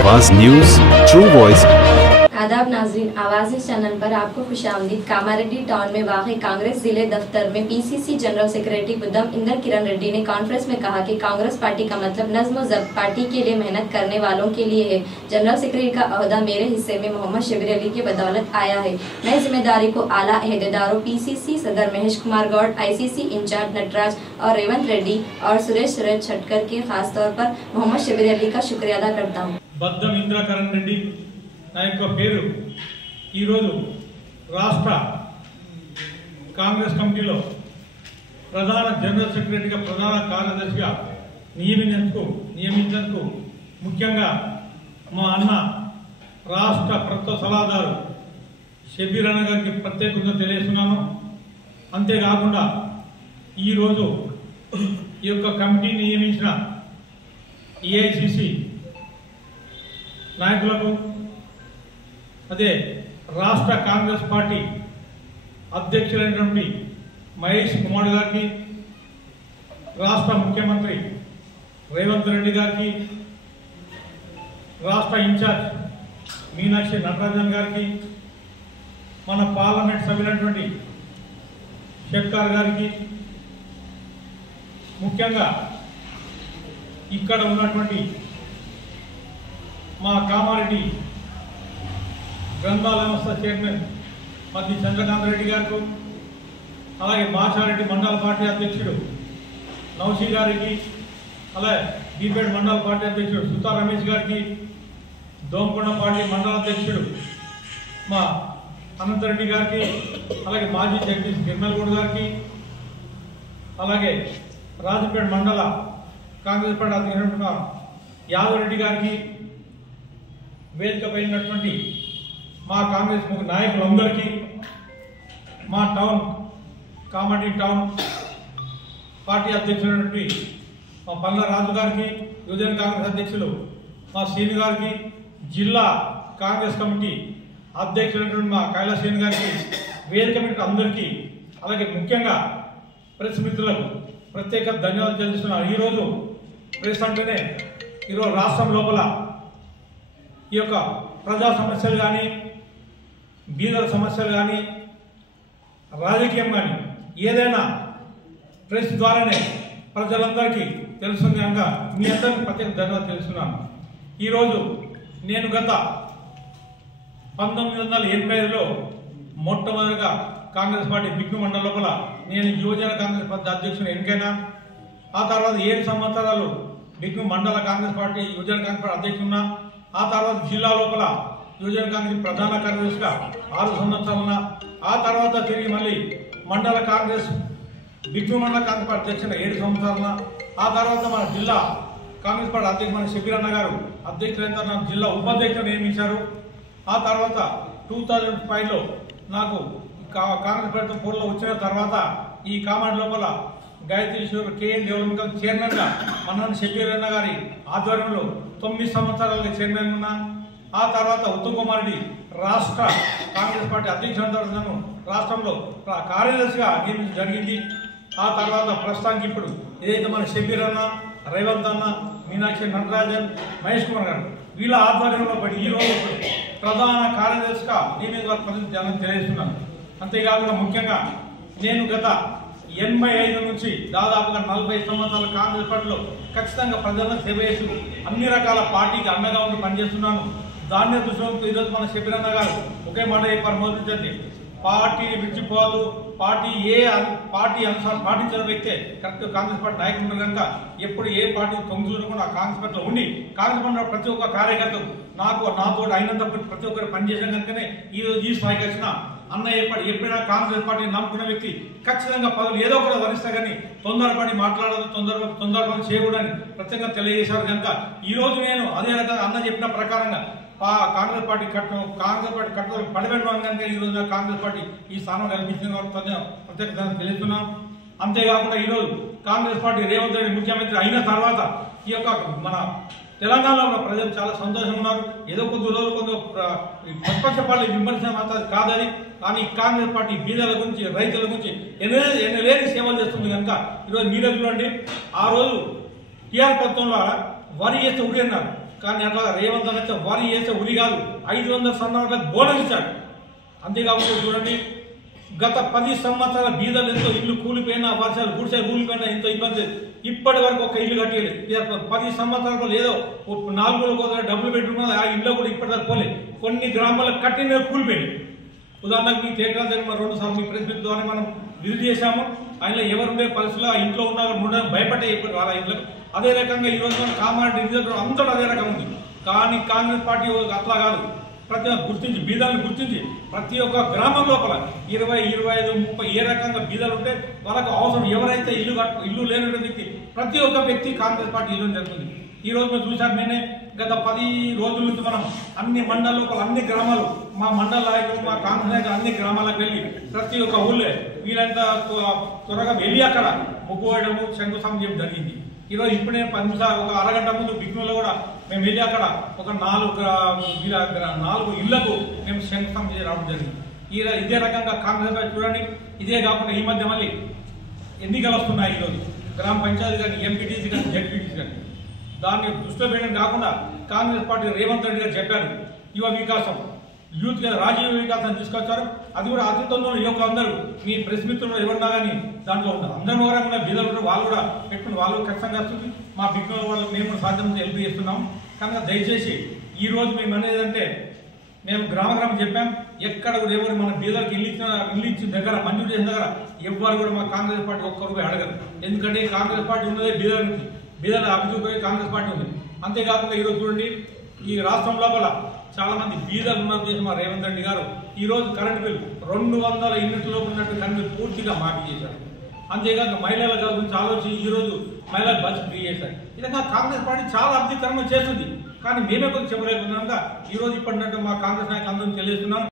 आवाज news true voice. आदाब नाज़रीन, आवाज़ चैनल पर आपको खुशामदीद। कामारेड्डी टाउन में वाक़ कांग्रेस जिले दफ्तर में पीसीसी जनरल सेक्रेटरी बुद्धम इंदर किरण रेड्डी ने कॉन्फ्रेंस में कहा कि कांग्रेस पार्टी का मतलब नज़्म व ज़ब्त पार्टी के लिए मेहनत करने वालों के लिए है। जनरल सेक्रेटरी का अहदा मेरे हिस्से में मोहम्मद शबीर अली की बदौलत आया है। मैं जिम्मेदारी को आला अहदेदारों पीसीसी सदर महेश कुमार गौड़, आईसीसी इंचार्ज नटराज और रेवंत रेड्डी और सुरेश छटकर के खास तौर पर मोहम्मद शबीर अली का शुक्रिया अदा करता हूँ। బద్దం ఇంద్రకరణ్ రెడ్డి నా యొక్క పేరు ఈరోజు రాష్ట్ర కాంగ్రెస్ కమిటీలో ప్రధాన జనరల్ సెక్రటరీగా ప్రధాన కార్యదర్శిగా నియమించేందుకు ముఖ్యంగా మా అన్న రాష్ట్ర ప్రభుత్వ సలహాదారు షబీర్ అన్న గారికి ప్రత్యేకంగా తెలియజేస్తున్నాను. అంతేకాకుండా ఈరోజు ఈ యొక్క కమిటీని నియమించిన ఏఐసిసి నాయకులకు, అదే రాష్ట్ర కాంగ్రెస్ పార్టీ అధ్యక్షులైనటువంటి మహేష్ కుమార్ గారికి, రాష్ట్ర ముఖ్యమంత్రి రేవంత్ రెడ్డి గారికి, రాష్ట్ర ఇన్ఛార్జ్ మీనాక్షి నటరాజన్ గారికి, మన పార్లమెంట్ సభ్యులైనటువంటి షెట్కార్ గారికి, ముఖ్యంగా ఇక్కడ ఉన్నటువంటి మా కామారెడ్డి గ్రంథాలయ సంస్థ చైర్మన్ మద్ది చంద్రకాంత్ రెడ్డి గారికి, అలాగే మాచారెడ్డి మండల పార్టీ అధ్యక్షుడు నౌషీ గారికి, అలాగే బీపేట మండల పార్టీ అధ్యక్షుడు సుతా రమేష్ గారికి, దోమకొండ పార్టీ మండల అధ్యక్షుడు మా అనంతరెడ్డి గారికి, అలాగే మాజీ జగదీష్ గిర్మల్గూడ్ గారికి, అలాగే రాజపేట మండల కాంగ్రెస్ పార్టీ అధ్యక్షుడు యాదవ్ రెడ్డి గారికి, వేదిక పైనటువంటి మా కాంగ్రెస్ నాయకులందరికీ, మా టౌన్ కామారెడ్డి టౌన్ పార్టీ అధ్యక్షులైనటువంటి మా పల్ల రాజు గారికి, యువజన కాంగ్రెస్ అధ్యక్షులు మా శ్రీని గారికి, జిల్లా కాంగ్రెస్ కమిటీ అధ్యక్షులైనటువంటి మా కైలాసేని గారికి, వేదిక మీద అందరికీ, అలాగే ముఖ్యంగా ప్రెస్ మిత్రులకు ప్రత్యేక ధన్యవాదాలు తెలుస్తున్నాను. ఈరోజు ప్రెస్ అంటేనే ఈరోజు రాష్ట్రం లోపల ఈ యొక్క ప్రజా సమస్యలు కానీ, బీదల సమస్యలు కానీ, రాజకీయం కానీ ఏదైనా ప్రెస్ ద్వారానే ప్రజలందరికీ తెలుస్తుంది కనుక మీ అందరికీ ప్రత్యేక ధన్యవాదాలు తెలుస్తున్నాను. ఈరోజు నేను గత 1985లో మొట్టమొదటిగా కాంగ్రెస్ పార్టీ బిగ్గు మండల లోపల నేను యువజన కాంగ్రెస్ పార్టీ అధ్యక్షుడు ఎన్నికైనా. ఆ తర్వాత 7 సంవత్సరాలు బిగ్గు మండల కాంగ్రెస్ పార్టీ యువజన కాంగ్రెస్ పార్టీ అధ్యక్షుడున్నా. ఆ తర్వాత జిల్లా లోపల యువజన కాంగ్రెస్ ప్రధాన కార్యదర్శిగా 6 సంవత్సరాలున్నా. ఆ తర్వాత తిరిగి మళ్ళీ మండల కాంగ్రెస్ బిగ్గు మండల కాంగ్రెస్ పార్టీ అధ్యక్షుడు 7 సంవత్సరాలున్నా. ఆ తర్వాత మన జిల్లా కాంగ్రెస్ పార్టీ అధ్యక్షుడు మన షబీర్ అన్న గారు అధ్యక్షులైన నాకు జిల్లా ఉపాధ్యక్షుడు నియమించారు. ఆ తర్వాత 2005లో నాకు కాంగ్రెస్ పార్టీ పోటీలో వచ్చిన తర్వాత ఈ కామారెడ్డి లోపల గాయత్రీశ్వర్ కేఎన్ డెవలప్మెంట్ చైర్మన్గా మన షబీర్ అన్న గారి ఆధ్వర్యంలో 9 సంవత్సరాలుగా చైర్మన్ ఉన్నా. ఆ తర్వాత ఉత్తమ్ కుమార్ రెడ్డి రాష్ట్ర కాంగ్రెస్ పార్టీ అధ్యక్షుడు రాష్ట్రంలో కార్యదర్శిగా నియమించడం జరిగింది. ఆ తర్వాత ప్రస్తుతానికి ఇప్పుడు ఏదైతే మన షబీర్ అన్న, రేవంత్ అన్న, మీనాక్షి నటరాజన్, మహేష్ కుమార్ గారు వీళ్ళ ఆధ్వర్యంలో పడి ఈరోజు ప్రధాన కార్యదర్శిగా నియమించాలని తెలియజేస్తున్నాను. అంతేకాకుండా ముఖ్యంగా నేను గత 85 నుంచి దాదాపుగా 40 సంవత్సరాల కాంగ్రెస్ పార్టీలో ఖచ్చితంగా ప్రజలను సేవ చేస్తూ అన్ని రకాల పార్టీకి అండగా ఉండి పనిచేస్తున్నాను. దాన్ని దృష్టిలో ఈరోజు మన షబీర్ అన్న గారు ఒకే మాట చెప్పారు, మొదటి పార్టీని విడిచిపోదు, పార్టీ అనుసారం పాటించిన వ్యక్తే కరెక్ట్ కాంగ్రెస్ పార్టీ నాయకులు ఉన్నారు కనుక ఎప్పుడు ఏ పార్టీ తొంగిచూడకుండా కాంగ్రెస్ పార్టీలో ఉండి కాంగ్రెస్ పార్టీ ప్రతి ఒక్క కార్యకర్త నాతో అయినంత ప్రతి ఒక్కరు పనిచేసిన కనుకనే ఈరోజు ఈ స్థాయికి వచ్చిన అన్న ఎప్పుడైనా కాంగ్రెస్ పార్టీని నమ్ముకున్న వ్యక్తి ఖచ్చితంగా పదవులు ఏదో ఒకటి వరిస్తా కానీ తొందరపడి మాట్లాడదు, తొందరపడి చేయకూడదని ప్రత్యేకంగా తెలియజేశారు కనుక ఈరోజు నేను అదే రకంగా అన్న చెప్పిన ప్రకారంగా కాంగ్రెస్ పార్టీ కట్టుదల పడిపెట్టడం కనుక ఈరోజు కాంగ్రెస్ పార్టీ ఈ స్థానం కల్పించిన ప్రత్యేక తెలుస్తున్నాం. అంతేకాకుండా ఈరోజు కాంగ్రెస్ పార్టీ రేవంత్ రెడ్డి ముఖ్యమంత్రి అయిన తర్వాత ఈ యొక్క మన తెలంగాణలో ప్రజలు చాలా సంతోషంగా ఉన్నారు. ఏదో కొద్ది రోజులు ప్రతిపక్ష పార్టీ విమర్శన మాత్రం కాదని, కానీ కాంగ్రెస్ పార్టీ బీదల గురించి, రైతుల గురించి ఎన్నలేని సేవలు చేస్తుంది కనుక ఈరోజు మీరే చూడండి. ఆ రోజు టీఆర్ ప్రభుత్వంలో వరి వేస్తే ఉడిన్నారు, కానీ అట్లా రేవంత్ అయితే వరి వేసే ఉరి కాదు 500 సన్నాలకు బోనస్ ఇచ్చాడు. అంతేకాకుండా చూడండి, గత 10 సంవత్సరాల బీదలు ఎంతో ఇల్లు కూలిపోయినా, వర్షాలు గుడిసెలు కూలిపోయినా ఎంతో ఇబ్బంది, ఇప్పటి వరకు ఒక ఇల్లు కట్టలేదు. 10 సంవత్సరాలు ఏదో 4 డబ్బులు పెట్టుకున్నది, ఆ ఇల్లు కూడా ఇప్పటిదాకా పోలేదు. కొన్ని గ్రామాలకు కట్టిన కూలిపోయింది. ఉదాహరణకు మీ తేటల దగ్గర 2 సార్లు మీ ప్రెస్ మీట్ ద్వారా మనం విజిట్ చేశాము. ఆయన ఎవరుండే పరిస్థితుల్లో ఆ ఇంట్లో ఉన్న భయపడే ఇప్పుడు వాళ్ళ ఇంట్లో. అదే రకంగా ఈరోజు మన కామారెడ్డి రిజర్వ్ అంతటా అదే రకం ఉంది. కానీ కాంగ్రెస్ పార్టీ అట్లా కాదు, ప్రతి గుర్తించి బీదాలను గుర్తించి ప్రతి ఒక్క గ్రామం లోపల 20, 25, 30 ఏ రకంగా బీదాలు ఉంటే వాళ్ళకు అవసరం ఎవరైతే ఇల్లు లేని వ్యక్తి ప్రతి ఒక్క వ్యక్తి కాంగ్రెస్ పార్టీ ఇల్లు జరుగుతుంది. ఈ రోజు మేము చూసాం, నేనే గత 10 రోజుల నుంచి మనం అన్ని మండల లోపల అన్ని గ్రామాలు మా మండల నాయకులు మా కాంగ్రెస్ నాయకులు అన్ని గ్రామాలకు వెళ్ళి ప్రతి ఒక్క ఊళ్ళే వీళ్ళంతా త్వరగా వెళ్ళి అక్కడ ముగ్గు వేయడము శంకుస్థాపన చేయడం జరిగింది. ఈరోజు ఇప్పుడే 10 నిమిషాలు ఒక అరగంట ముందు బిగ్నూలో కూడా మేము వెళ్ళి అక్కడ ఒక 4 ఇళ్లకు మేము శంకుస్థాపన చేసి రావడం జరిగింది. ఇదే రకంగా కాంగ్రెస్ పార్టీ చూడండి. ఇదే కాకుండా ఈ మధ్య మళ్ళీ ఎన్నికలు వస్తున్నాయి. ఈరోజు గ్రామ పంచాయతీ కానీ, ఎంపీటీసీ కానీ, జెడ్పీటీసీ కానీ, దాన్ని దృష్టిలో పెట్టడం కాకుండా కాంగ్రెస్ పార్టీ రేవంత్ రెడ్డి గారు చెప్పారు, యువ వికాసం, యూత్ రాజీవ్ వికాసం తీసుకొచ్చారు. అది కూడా అతి తొందరలో యువకులందరూ మీ ప్రెస్ మిత్రులు ఎవరున్నా కానీ దాంట్లో ఉన్నారు. అందరం ఎవరైనా బీదలు ఉంటారు, వాళ్ళు కూడా పెట్టుకుని వాళ్ళు ఖచ్చితంగా వస్తుంది. మా బిగ్నూల వాళ్ళకి మేము కూడా సాధ్యం హెల్ప్ చేస్తున్నాం. కనుక దయచేసి ఈ రోజు మేము అనేది అంటే, మేము గ్రామం చెప్పాం, ఎక్కడ కూడా ఎవరు మన బీదలకు ఇల్లు ఇచ్చిన దగ్గర, మంజూరు చేసిన దగ్గర ఎవ్వరు కూడా మా కాంగ్రెస్ పార్టీ ఒక్క రూపాయి అడగరు. ఎందుకంటే కాంగ్రెస్ పార్టీ ఉన్నదే బీదల నుంచి, బీదల అభివృద్ధి కాంగ్రెస్ పార్టీ ఉంది. అంతేకాకుండా ఈరోజు చూడండి, ఈ రాష్ట్రం లోపల చాలా మంది బీదలు ఉన్న ఉద్దేశం మా రేవంత్ రెడ్డి గారు ఈ రోజు కరెంట్ బిల్ 200 యూనిట్ల లోపు ఉన్నట్టు కరెంట్ బిల్ పూర్తిగా మాఫీ చేశారు. అంతేకాక మహిళల గురించి ఆలోచించి ఈ రోజు మహిళలకు బస్ ఫ్రీ చేశారు. ఈ విధంగా కాంగ్రెస్ పార్టీ చాలా అభివృద్ధి చేస్తుంది. కానీ మేమే కొంచెం చెప్పలేకున్నాక ఈ రోజు ఇప్పటినట్టు మా కాంగ్రెస్ నాయకులు అందరూ తెలియజేస్తున్నాం.